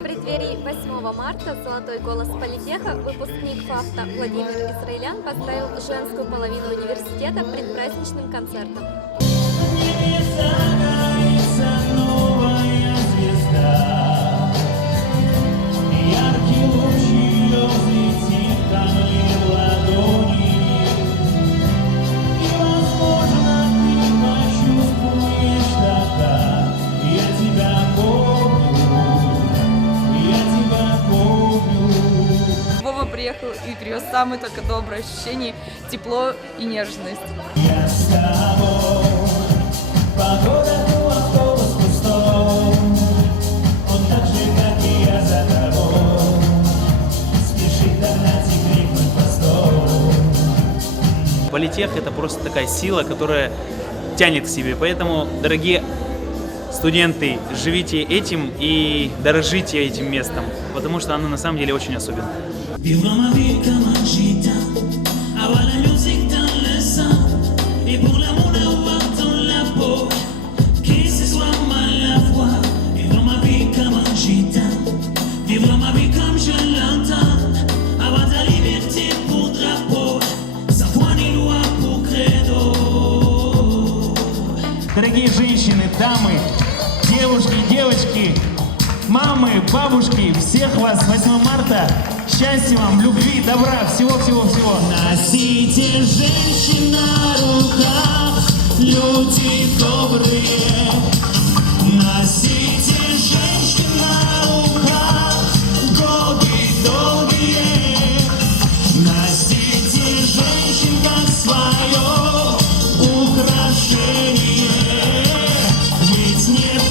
В преддверии 8 марта «Золотой голос политеха» выпускник ФАФТа Владимир Израилян поздравил женскую половину университета предпраздничным концертом. Приехал и привез самые только добрые ощущения, тепло и нежность. Я с тобой. Политех – это просто такая сила, которая тянет к себе. Поэтому, дорогие студенты, живите этим и дорожите этим местом, потому что оно на самом деле очень особенно. Дорогие женщины, дамы, девушки, девочки, мамы, бабушки, всех вас 8 марта. Счастья вам, любви, добра, всего-всего-всего. Носите женщин на руках, люди добрые. Носите женщин на руках, годы долгие. Носите женщин как свое украшение. Ведь не